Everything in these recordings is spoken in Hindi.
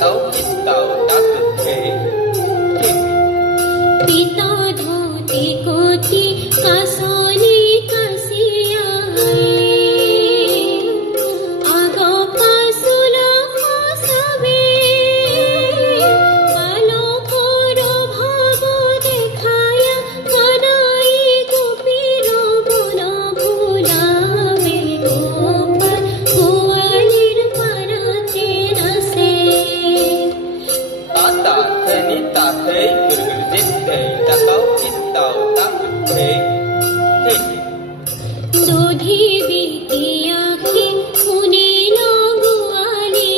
tấu hít tàu đã cực thể hít पिता धोती कोठी कासोनी कासिया आगो कासुला सबे बालो कोरो भागो देखाया मनाई गोपीरो बोलो भूलावे गोपाल गोवालिर परते नसे ताता थेनी ताथे गिरगिर जिते तकाउ इताउ ताकुते हे दूधी बीती आँखें मुने ना गुआली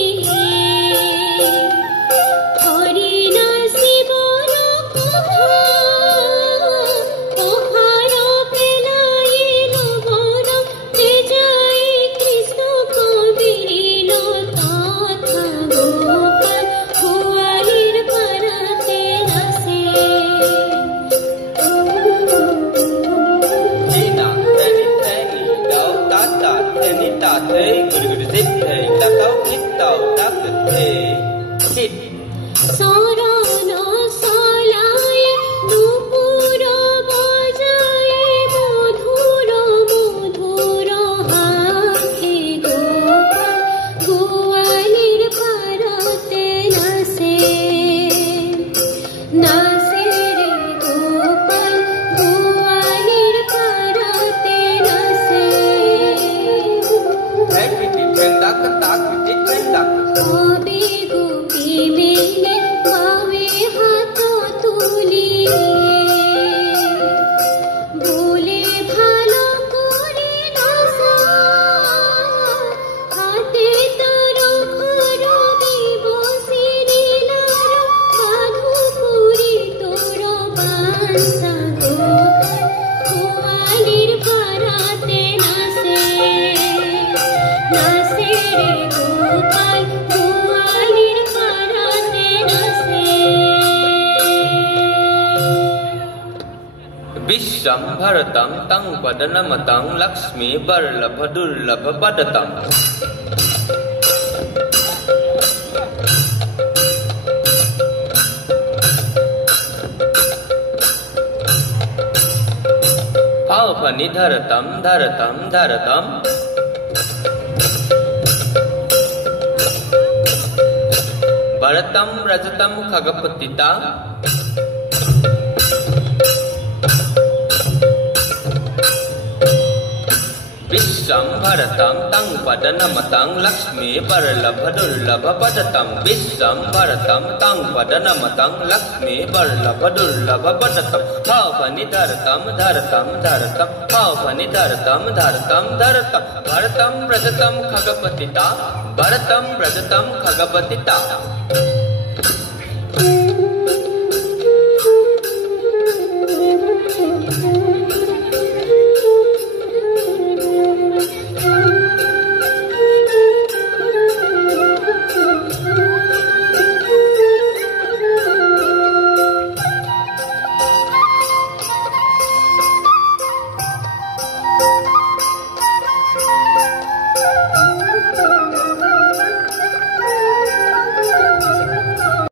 हरी नासी बोलो कहा ओहारो पेलाए लोगोरो ते जाए कृष्ण को बिरिलो ताथा गोपाल गोवालिर परते नसे Tina theni theni tau tata theni tate गिरगिर जिते तकाउ इताउ ताकुते hit सोरो नो सोलाए नुपुरो बजाए मधुरो मधुरो हाथे गोपाल गोवालिर परते नसे नासे रे गोपाल गोवालिर परते नसे Ekiti tendak takiti tendak गोपी गोपी मेले पावे हाथों तुलिए बोले भालो कोरे नासा हाथे तारो खरो बिबोसी नीलारो माधुपुरी तोरो बांसा गोपाल गोवालिर परते नसे नासे रे गोपाल गोवालिर परते नसे Visham bharatam tang padanamatang lakshmi varlabha durlabha padatam Bhavani dharatam dharatam dharatam Bharatam rajatam khagapatita Visham bharatam tang padanamatang lakshmi varlabha durlabha padatam Visham bharatam tang padanamatang lakshmi varlabha durlabha padatam Bhavani dharatam dharatam dharatam Bhavani dharatam dharatam dharatam Bharatam rajatam khagapatita Bharatam rajatam khagapatita